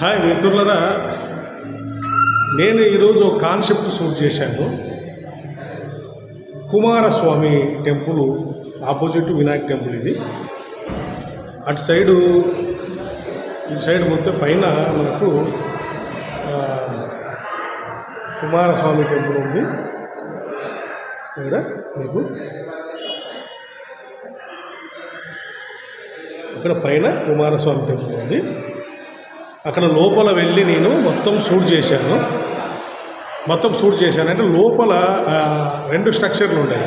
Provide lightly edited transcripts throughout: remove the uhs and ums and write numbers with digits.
Hi మిత్రులరా, నేను ఈరోజు కాన్సెప్ట్ షూట్ చేశాను. Kumaraswamy temple opposite Vinayak temple. ఇది అటు సైడు ఇటు సైడ్ పోతే పైన మనకు కుమారస్వామి టెంపుల్ ఉంది. ఇక్కడ మీకు ఇక్కడ పైన కుమారస్వామి టెంపుల్ ఉంది. అక్కడ లోపల వెళ్ళి నేను మొత్తం షూట్ చేశాను. అంటే లోపల రెండు స్ట్రక్చర్లు ఉన్నాయి.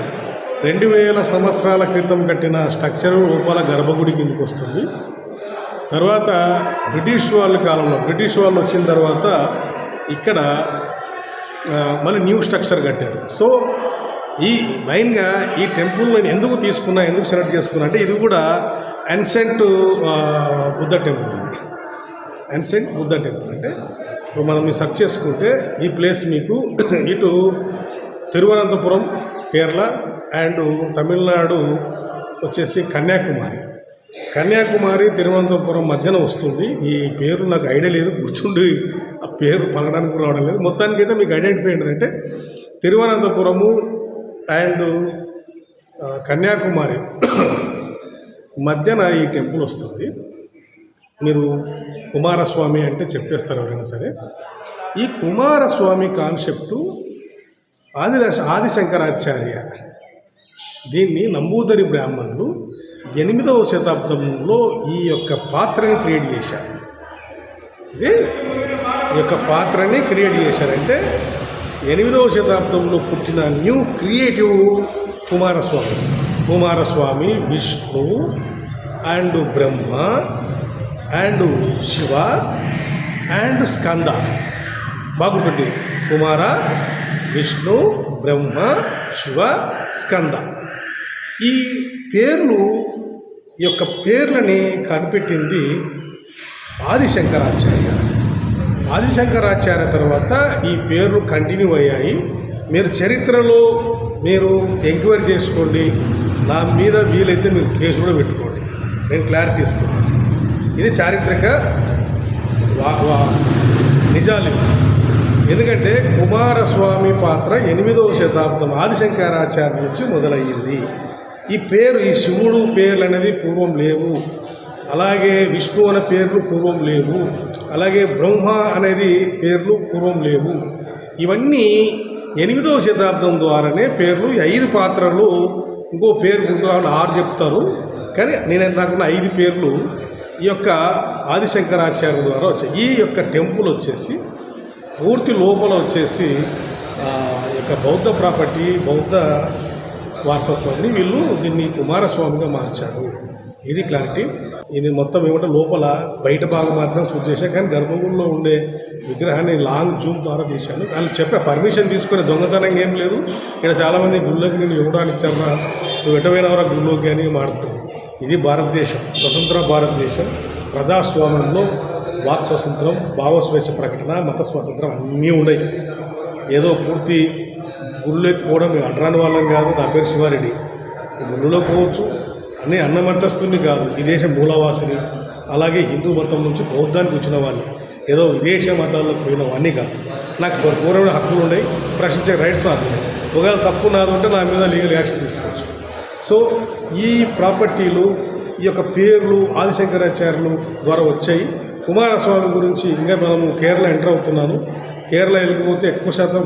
2000 సంవత్సరాల క్రితం కట్టిన స్ట్రక్చర్ లోపల గర్భగుడి కిందకి వస్తుంది. తర్వాత బ్రిటిష్ వాళ్ళు వచ్చిన తర్వాత ఇక్కడ మళ్ళీ న్యూ స్ట్రక్చర్ కట్టారు. సో ఈ మెయిన్గా ఈ టెంపుల్ నేను ఎందుకు సెలెక్ట్ చేసుకున్నా అంటే ఇది కూడా ఎన్సెంట్ బుద్ధ టెంపుల్. ఇది ఎన్సెంట్ బుద్ధ టెంపుల్ అంటే ఇప్పుడు మనం సెర్చ్ చేసుకుంటే ఈ ప్లేస్ మీకు ఇటు తిరువనంతపురం కేరళ అండ్ తమిళనాడు వచ్చేసి కన్యాకుమారి తిరువనంతపురం మధ్యన వస్తుంది. ఈ పేరు నాకు ఐడియా లేదు, గుర్తుండి ఆ పేరు పలకడానికి రావడం లేదు. మొత్తానికి అయితే మీకు ఐడెంటిఫై ఏంటంటే తిరువనంతపురము అండ్ కన్యాకుమారి మధ్యన ఈ టెంపుల్ వస్తుంది. మీరు కుమారస్వామి అంటే చెప్పేస్తారు ఎవరైనా సరే. ఈ కుమారస్వామి కాన్సెప్టు ఆదిశంకరాచార్య దీన్ని నంబూదరి బ్రాహ్మణులు 8వ శతాబ్దంలో ఈ యొక్క పాత్రని క్రియేట్ చేశారు. ఈ యొక్క పాత్రని క్రియేట్ చేశారంటే 8వ శతాబ్దంలో పుట్టిన న్యూ క్రియేటివ్ కుమారస్వామి విష్ణువు and Brahma and Shiva and Skanda. బాగుంటుంది. కుమార, విష్ణు, బ్రహ్మ, శివ, స్కంద. ఈ యొక్క పేర్లని కనిపెట్టింది ఆదిశంకరాచార్య తర్వాత ఈ పేర్లు కంటిన్యూ అయ్యాయి. మీరు చరిత్రలో ఎంక్వైరీ చేసుకోండి. నా మీద వీలైతే మీరు కేసు కూడా పెట్టుకోండి, నేను క్లారిటీ ఇస్తున్నాను. ఇది చారిత్రక నిజాలు. ఎందుకంటే కుమారస్వామి పాత్ర 8వ శతాబ్దం ఆదిశంకరాచార్య నుంచి మొదలయ్యింది. ఈ శివుడు పేర్లు అనేది పూర్వం లేవు, అలాగే విష్ణు అనే పేర్లు పూర్వం లేవు, అలాగే బ్రహ్మ అనేది పేర్లు పూర్వం లేవు. ఇవన్నీ 8వ శతాబ్దం ద్వారానే పేర్లు. 5 పాత్రలు ఇంకో పేరు గుర్తురావాలని 6 చెప్తారు, కానీ నాకున్న 5 పేర్లు ఈ యొక్క ఆదిశంకరాచార్య ద్వారా వచ్చాయి. ఈ యొక్క టెంపుల్ వచ్చేసి పూర్తి లోపల వచ్చేసి ఈ యొక్క బౌద్ధ ప్రాపర్టీ, బౌద్ధ వారసత్వాన్ని వీళ్ళు దీన్ని కుమారస్వామిగా మార్చారు. ఇది క్లారిటీ. ఇది మొత్తం ఏమంటే లోపల బయట భాగం మాత్రం షూట్ చేశాను, కానీ గర్భగుడిలో ఉండే విగ్రహాన్ని లాంగ్ జూమ్ ద్వారా తీశాను. వాళ్ళు పర్మిషన్ తీసుకునే దొంగతనం ఏం లేదు. ఇక్కడ చాలామంది గుళ్ళోకి నేను ఇవ్వడానికి ఇచ్చారా, నువ్వు ఎటమైనవరా గుళ్ళోకి అని మాడుతారు. ఇది భారతదేశం, స్వతంత్ర భారతదేశం. ప్రజాస్వామ్యంలో వాక్ స్వాతంత్రం, భావస్వేచ్ఛ ప్రకటన, మత స్వాతంత్రం అన్నీ ఉన్నాయి. ఏదో పూర్తి గుళ్ళోకి పోవడం మేము అడ్రాని వాళ్ళం కాదు. నా పేరు శివారెడ్డి. గుళ్ళోకి పోవచ్చు అన్నీ అన్నమంతస్తుని కాదు. ఈ దేశం మూలవాసిని, అలాగే హిందూ మతం నుంచి బౌద్ధానికి వచ్చిన వాళ్ళు, ఏదో విదేశ మతాల్లోకి పోయిన వాడిని కాదు. నాకు పూర్వమైన హక్కులు ఉన్నాయి, ప్రశ్నించే రైట్స్ నాకు ఉన్నాయి. ఒకవేళ తప్పు నాది ఉంటే నా మీద లీగల్ యాక్షన్ తీసుకోవచ్చు. సో ఈ ప్రాపర్టీలు, ఈ యొక్క పేర్లు ఆదిశంకరాచార్యులు ద్వారా వచ్చాయి. కుమారస్వామి గురించి ఇంకా మనము కేరళ ఎంటర్ అవుతున్నాను. కేరళ వెళ్ళిపోతే ఎక్కువ శాతం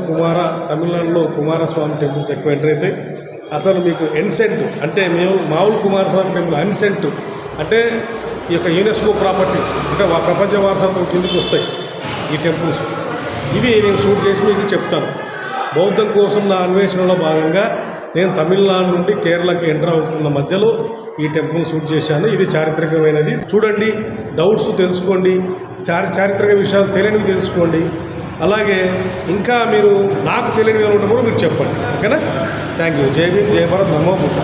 తమిళనాడులో కుమారస్వామి టెంపుల్స్ ఎక్కువ ఎంటర్ అవుతాయి. అసలు మీకు ఎన్సెంట్ అంటే మేము మామూలు కుమారస్వామి టెంపుల్, అన్సెంట్ అంటే ఈ యొక్క యునెస్కో ప్రాపర్టీస్ అంటే ప్రపంచ వారసత్వం కిందకి వస్తాయి ఈ టెంపుల్స్. ఇవి నేను షూట్ చేసి మీకు చెప్తాను. బౌద్ధం కోసం నా అన్వేషణలో భాగంగా నేను తమిళనాడు నుండి కేరళకి ఎంటర్ అవుతున్న మధ్యలో ఈ టెంపుల్ షూట్ చేశాను. ఇది చారిత్రకమైనది. చూడండి, డౌట్స్ తెలుసుకోండి, చారిత్రక విషయాలు తెలియనివి తెలుసుకోండి. అలాగే ఇంకా మీరు నాకు తెలియనివి ఉన్నప్పుడు మీరు చెప్పండి. ఓకేనా? Thank you. జై భీమ్, జై భారత్, నమో బుద్ధ.